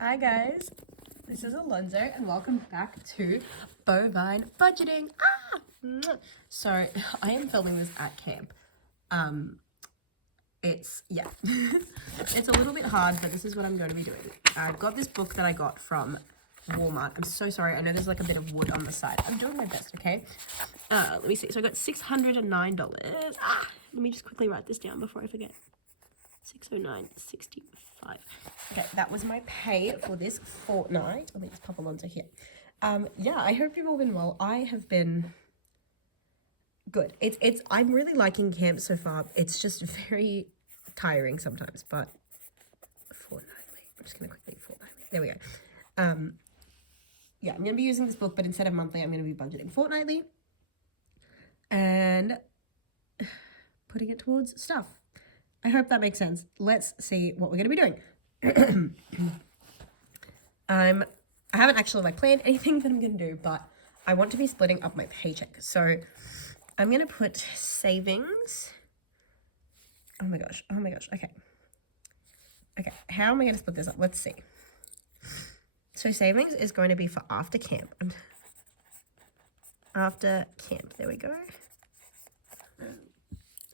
Hi guys, this is Alonzo and welcome back to Bovine Budgeting. So I am filming this at camp. It's it's a little bit hard, but this is what I'm going to be doing. I've got this book that I got from Walmart. I'm so sorry. I know there's like a bit of wood on the side. I'm doing my best, okay? Let me see. So I got $609. Let me just quickly write this down before I forget. 609.65. Okay, that was my pay for this fortnight. Let me just pop Alonzo here. I hope you've all been well. I have been good. I'm really liking camp so far. It's just very tiring sometimes, but fortnightly. I'm just gonna quickly fortnightly. There we go. I'm gonna be using this book, but instead of monthly, I'm gonna be budgeting fortnightly and putting it towards stuff. I hope that makes sense. Let's see what we're gonna be doing. I haven't actually planned anything that I'm gonna do, but I want to be splitting up my paycheck. So I'm gonna put savings. Oh my gosh. Okay. How am I gonna split this up? Let's see. So savings is going to be for after camp. After camp. There we go.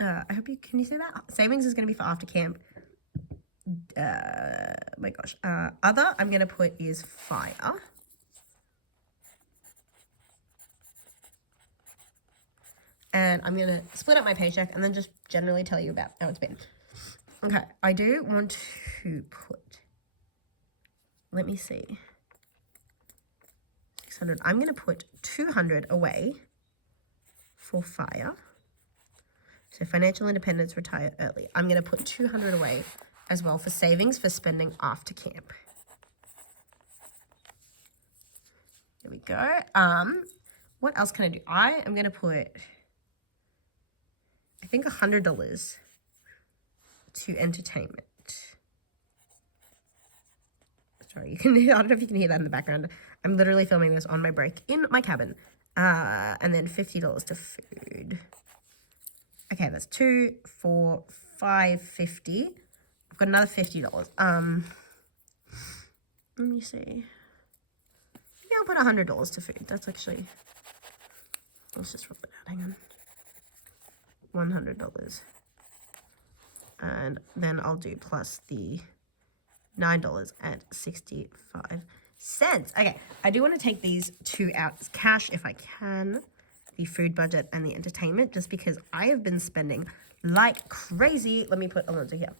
I hope can you see that? Savings is going to be for after camp. My gosh. Other I'm going to put is fire. And I'm going to split up my paycheck and then just generally tell you about how it's been. Okay, I do want to put, let me see, 600. I'm going to put 200 away for fire. So financial independence, retire early. I'm going to put 200 away as well for savings for spending after camp. There we go. What else can I do? I am going to put, I think $100 to entertainment. Sorry, I don't know if you can hear that in the background. I'm literally filming this on my break in my cabin. And then $50 to food. Okay, that's 2, 4, 5, 50. I've got another $50. Let me see. Yeah, I'll put $100 to food. That's actually, let's just roll it out. Hang on. $100. And then I'll do plus the $9.65. Okay, I do want to take these two out as cash if I can. The food budget and the entertainment, just because I have been spending like crazy. Let me put Alonzo here.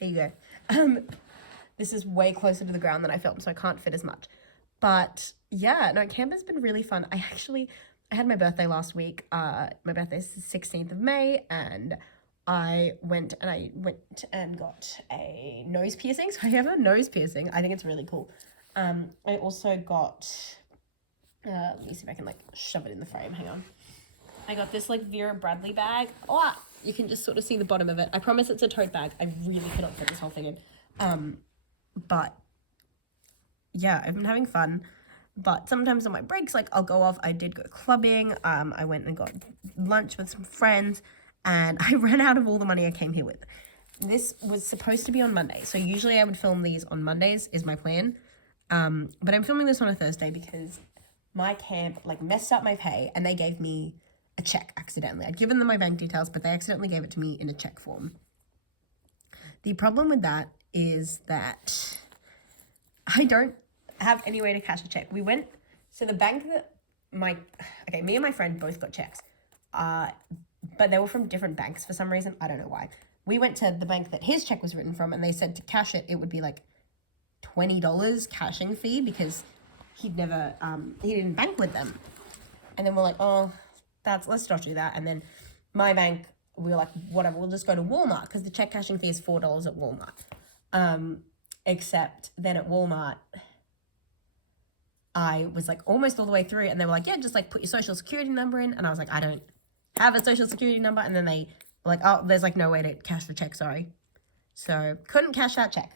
There you go. This is way closer to the ground than I filmed, so I can't fit as much. But yeah, no, camp has been really fun. I had my birthday last week. My birthday is the 16th of May, and I went and got a nose piercing. So I have a nose piercing. I think it's really cool. I also got, let me see if I can shove it in the frame. Hang on. I got this Vera Bradley bag. Oh, you can just sort of see the bottom of it. I promise it's a tote bag. I really cannot fit this whole thing in. But yeah, I've been having fun. But sometimes on my breaks, I'll go off. I did go clubbing. I went and got lunch with some friends, and I ran out of all the money I came here with. This was supposed to be on Monday. So usually I would film these on Mondays is my plan. But I'm filming this on a Thursday because my camp messed up my pay and they gave me a check accidentally. I'd given them my bank details, but they accidentally gave it to me in a check form. The problem with that is that I don't have any way to cash a check. So the bank that me and my friend both got checks, but they were from different banks for some reason. I don't know why. We went to the bank that his check was written from, and they said to cash it, it would be $20 cashing fee because he didn't bank with them. And then we're like, oh, let's not do that. And then my bank, we were like, whatever, we'll just go to Walmart because the check cashing fee is $4 at Walmart. Except then at Walmart, I was almost all the way through and they were like, yeah, just put your social security number in. And I was like, I don't have a social security number. And then they were like, oh, there's no way to cash the check, sorry. So couldn't cash that check.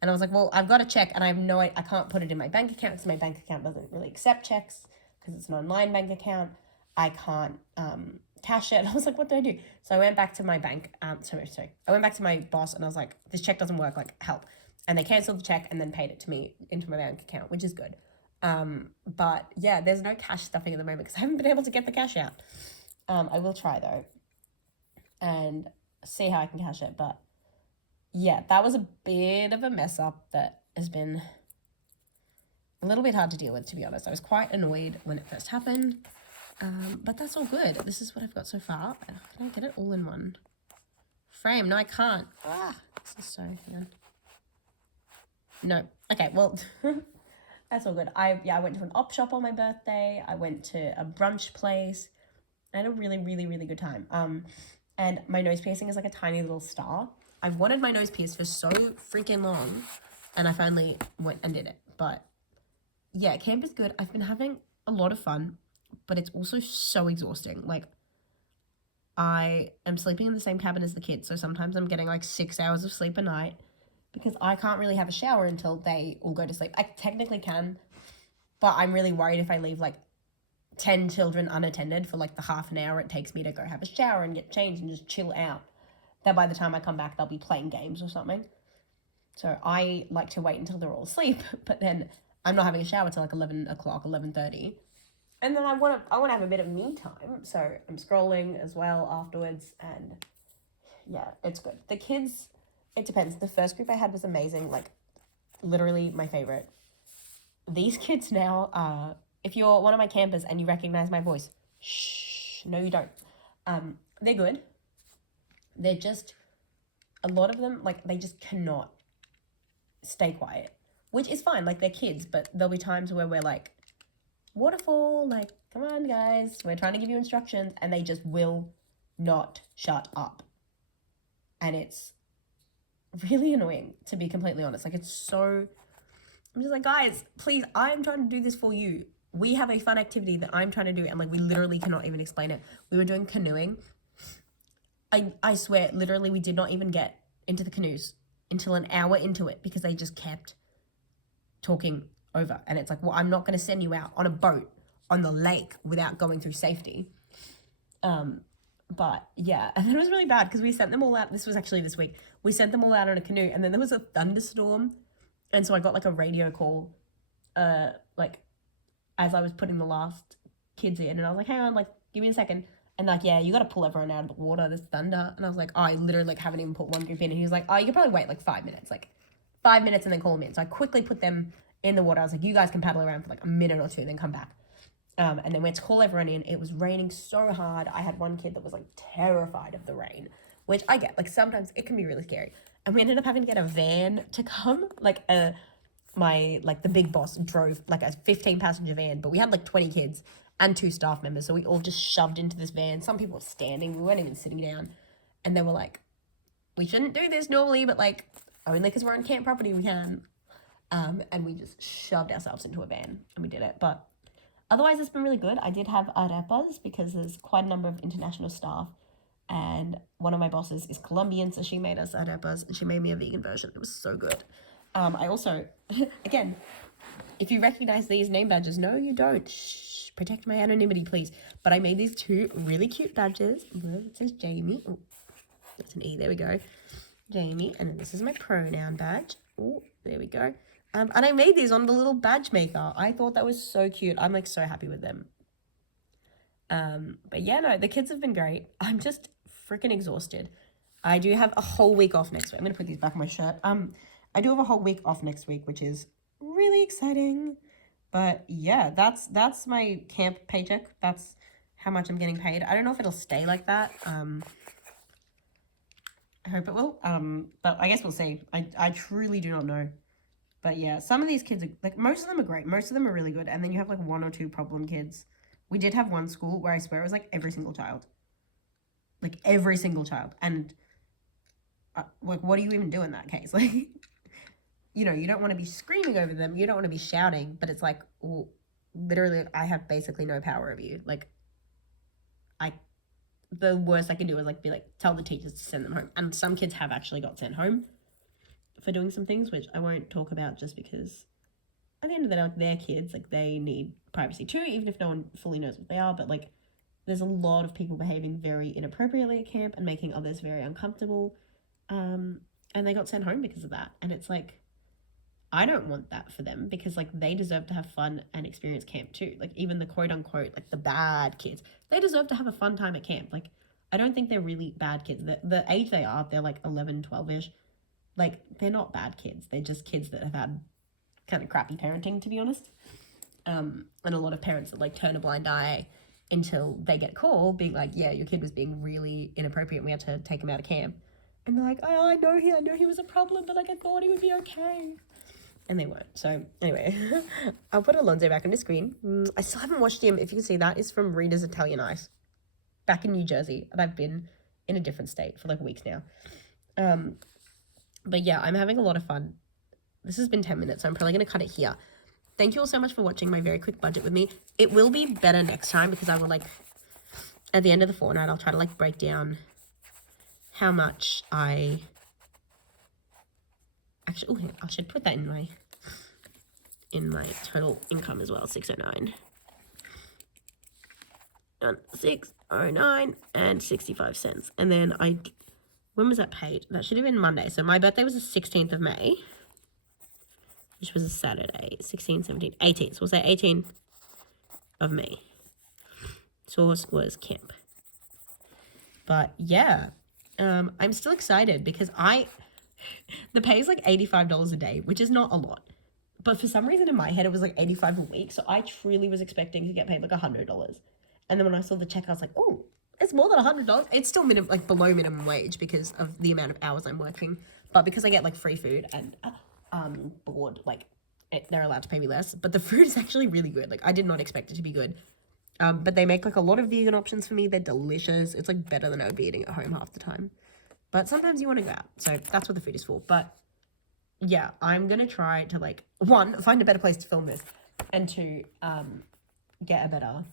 And I was like, well, I've got a check and I can't put it in my bank account because my bank account doesn't really accept checks because it's an online bank account. I can't cash it. And I was like, what do I do? So I went back to my bank. I went back to my boss and I was like, this check doesn't work, help. And they cancelled the check and then paid it to me into my bank account, which is good. But yeah, there's no cash stuffing at the moment because I haven't been able to get the cash out. I will try though and see how I can cash it. But yeah, that was a bit of a mess up that has been a little bit hard to deal with, to be honest. I was quite annoyed when it first happened, but that's all good. This is what I've got so far. Can I get it all in one frame? No, I can't. This is so hang on. No. Okay, well, that's all good. I went to an op shop on my birthday. I went to a brunch place. I had a really, really, really good time. And my nose piercing is like a tiny little star. I've wanted my nose pierced for so freaking long, and I finally went and did it. But yeah, camp is good. I've been having a lot of fun, but it's also so exhausting. Like, I am sleeping in the same cabin as the kids, so sometimes I'm getting like 6 hours of sleep a night because I can't really have a shower until they all go to sleep. I technically can, but I'm really worried if I leave like 10 children unattended for like the half an hour it takes me to go have a shower and get changed and just chill out, that by the time I come back, they'll be playing games or something. So I like to wait until they're all asleep, but then I'm not having a shower till like 11 o'clock, 11:30. And then I want to have a bit of me time. So I'm scrolling as well afterwards. And yeah, it's good. The kids, it depends. The first group I had was amazing. Like, literally my favorite. These kids now, if you're one of my campers and you recognize my voice, shh, no you don't. They're good. They're just, a lot of them, like, they just cannot stay quiet, which is fine. Like, they're kids, but there'll be times where we're like, waterfall, like, come on guys, we're trying to give you instructions, and they just will not shut up. And it's really annoying, to be completely honest. Like, it's so, I'm just like, guys, please, I'm trying to do this for you. We have a fun activity that I'm trying to do, and like, we literally cannot even explain it. We were doing canoeing. I swear, literally, we did not even get into the canoes until an hour into it because they just kept talking over. And it's like, well, I'm not going to send you out on a boat on the lake without going through safety. But yeah, and it was really bad because we sent them all out. This was actually this week. We sent them all out on a canoe, and then there was a thunderstorm. And so I got like a radio call, like as I was putting the last kids in, and I was like, hang on, like, give me a second. And like, yeah, you got to pull everyone out of the water. There's thunder. And I was like, oh, I literally like haven't even put one group in. And he was like, oh, you could probably wait like 5 minutes, and then call them in. So I quickly put them in the water. I was like, you guys can paddle around for like a minute or two and then come back. And then we had to call everyone in. It was raining so hard. I had one kid that was like terrified of the rain, which I get. Like, sometimes it can be really scary. And we ended up having to get a van to come. Like, the big boss drove like a 15-passenger van, but we had like 20 kids and 2 staff members. So we all just shoved into this van. Some people were standing. We weren't even sitting down. And they were like, we shouldn't do this normally, but like, only because we're on camp property, we can. And we just shoved ourselves into a van and we did it. But otherwise, it's been really good. I did have arepas because there's quite a number of international staff. And one of my bosses is Colombian, so she made us arepas and she made me a vegan version. It was so good. I also, again, if you recognize these name badges, no, you don't. Shh, protect my anonymity, please. But I made these 2 really cute badges. It says Jamie. Oh, that's an E. There we go. Jamie. And then this is my pronoun badge. Oh, there we go. And I made these on the little badge maker. I thought that was so cute. I'm like so happy with them. But yeah, no, the kids have been great. I'm just freaking exhausted. I do have a whole week off next week. I'm going to put these back on my shirt. I do have a whole week off next week, which is really exciting. But yeah, that's my camp paycheck. That's how much I'm getting paid. I don't know if it'll stay like that. I hope it will. But I guess we'll see. I truly do not know. But yeah, some of these kids are, like, most of them are great. Most of them are really good. And then you have like 1 or 2 problem kids. We did have one school where I swear it was like every single child. Like every single child. And like, what do you even do in that case? Like, you know, you don't want to be screaming over them. You don't want to be shouting. But it's like, well, literally, I have basically no power over you. Like, the worst I can do is like be like, tell the teachers to send them home. And some kids have actually got sent home for doing some things, which I won't talk about just because at the end of the day, like, they're kids, like, they need privacy too, even if no one fully knows what they are. But like, there's a lot of people behaving very inappropriately at camp and making others very uncomfortable, and they got sent home because of that. And it's like, I don't want that for them because like they deserve to have fun and experience camp too. Like even the quote unquote like the bad kids, they deserve to have a fun time at camp. Like I don't think they're really bad kids. The age they are, they're like 11, 12-ish. Like they're not bad kids. They're just kids that have had kind of crappy parenting, to be honest. And a lot of parents that like turn a blind eye until they get a call being like, yeah, your kid was being really inappropriate and we had to take him out of camp. And they're like, oh, I know he was a problem, but like I thought he would be okay. And they weren't. So anyway, I'll put Alonso back on the screen. I still haven't watched him. If you can see, that is from Rita's Italian Ice, back in New Jersey. And I've been in a different state for like weeks now. But yeah, I'm having a lot of fun. This has been 10 minutes, so I'm probably going to cut it here. Thank you all so much for watching my very quick budget with me. It will be better next time because I will like, at the end of the fortnight, I'll try to like break down how much I... Actually, oh, I should put that in my total income as well, 609. 609 and 65 cents. And then when was that paid? That should have been Monday. So my birthday was the 16th of May, which was a Saturday. 16, 17, 18. So we'll say 18th of May. Source was camp. But yeah, I'm still excited because the pay is like $85 a day, which is not a lot. But for some reason in my head, it was like $85 a week. So I truly was expecting to get paid like $100. And then when I saw the check, I was like, oh, it's more than $100. It's still below minimum wage because of the amount of hours I'm working. But because I get like free food and board, like they're allowed to pay me less. But the food is actually really good. Like I did not expect it to be good. But they make like a lot of vegan options for me. They're delicious. It's like better than I would be eating at home half the time. But sometimes you want to go out. So that's what the food is for. But yeah, I'm going to try to like, one, find a better place to film this. And two, get a better,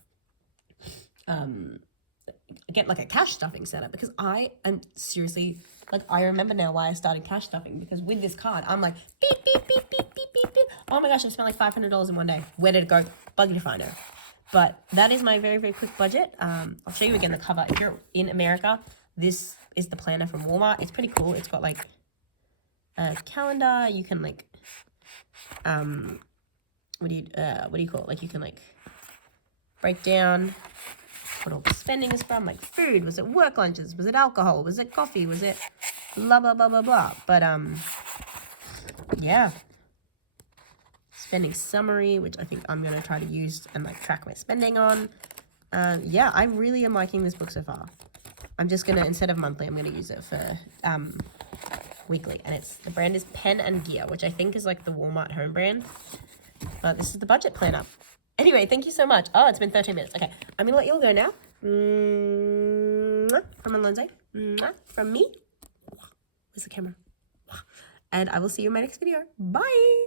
get like a cash stuffing setup. Because I am seriously, like I remember now why I started cash stuffing. Because with this card, I'm like, beep, beep, beep, beep, beep, beep, beep. Oh my gosh, I spent like $500 in one day. Where did it go? Buggy if I know. But that is my very, very quick budget. I'll show you again the cover. If you're in America, this is the planner from Walmart. It's pretty cool. It's got like a calendar. You can like, what do you call it? Like you can like break down what all the spending is from, like food. Was it work lunches? Was it alcohol? Was it coffee? Was it blah, blah, blah, blah, blah. But, yeah. Spending summary, which I think I'm going to try to use and like track my spending on. Yeah, I really am liking this book so far. I'm just going to, instead of monthly, I'm going to use it for weekly. And the brand is Pen and Gear, which I think is like the Walmart home brand. But this is the budget planner. Anyway, thank you so much. Oh, it's been 13 minutes. Okay, I'm going to let you all go now. From Alonso. From me. Where's the camera? And I will see you in my next video. Bye.